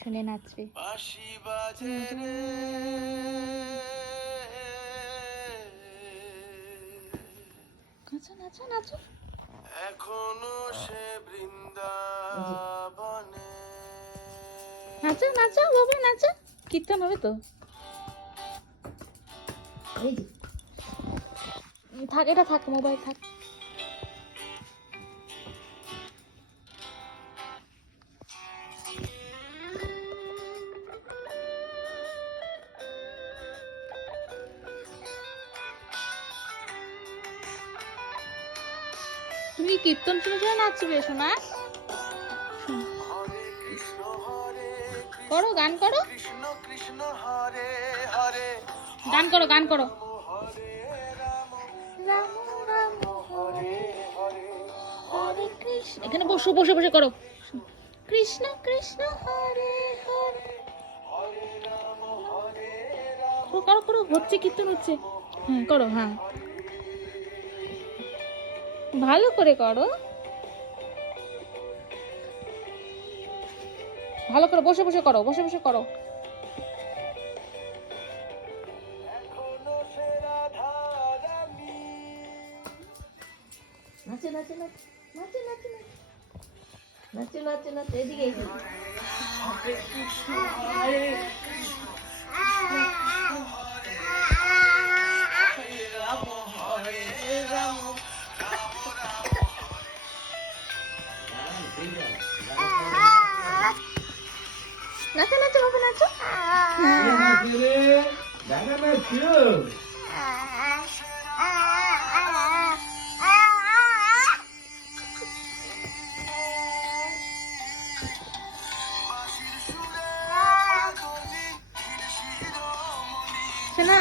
শুনে নাচবে। নাচো নাচো নাচো। এখনো সে বৃন্দাবনে। নাচো নাচো বাবা নাচো, কীর্তন হবে তো। থাক, এটা থাক, মোবাইল থাক। তুমি কীর্তন শুনে শুনে নাচবে শোনা। করো, গান করো, গান করো, গান করো। এখানে বসে বসে বসে করো। কৃষ্ণ কৃষ্ণ হরে হরে। করো করো করো, হচ্ছে, কীর্তন হচ্ছে। হ্যাঁ করো, হ্যাঁ ভালো করে করো, ভালো করে বসে বসে করো, বসে বসে করো। নাচো নাচো নাচো নাচো নাচো নাচো নাচো নাচো, এদিকে এসো। নাচো নাচো বাবা নাচো। শোনা